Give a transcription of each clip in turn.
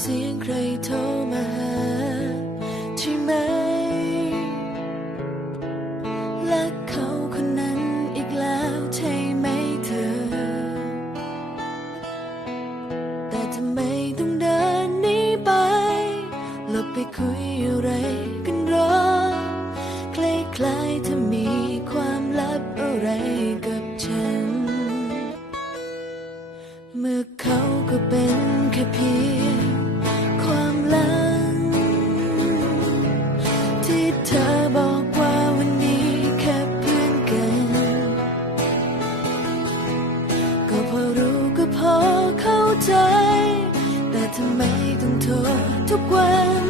เสียงใครโทรมาหาใช่ไหม และเขาคนนั้นอีกแล้วใช่ไหมเธอ แต่ทำไมต้องเดินหนีไปหลบไปคุยอะไรกันรอคล้ายๆเธอมีความลับอะไรกับฉัน เมื่อเขา เธอบอกว่าวันนี้แค่เพื่อนกัน ก็พอรู้ก็พอเข้าใจ แต่ทำไมต้องโทษทุกวัน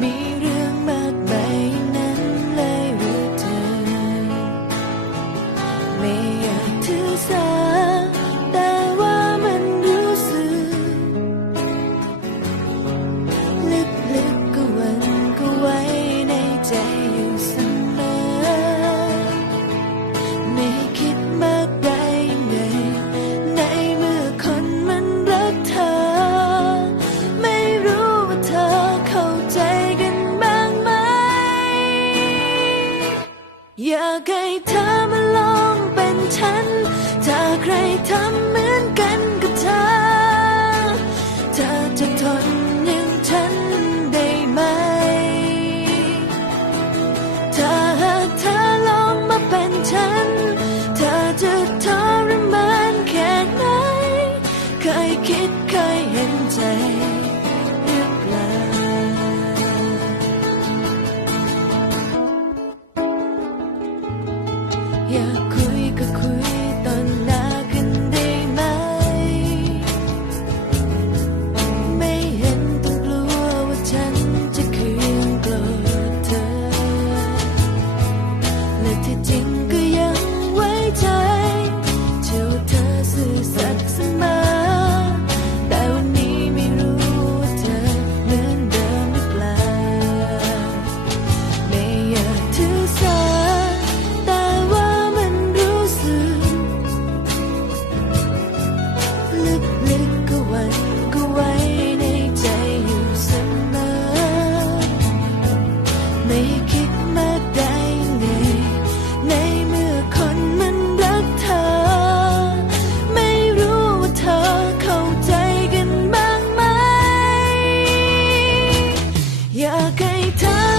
มีเรื่องมากมายอย่างนั้นเลยหรือเธอากให้เธอมาลองเป็นฉันถ้าใครทำ อ done.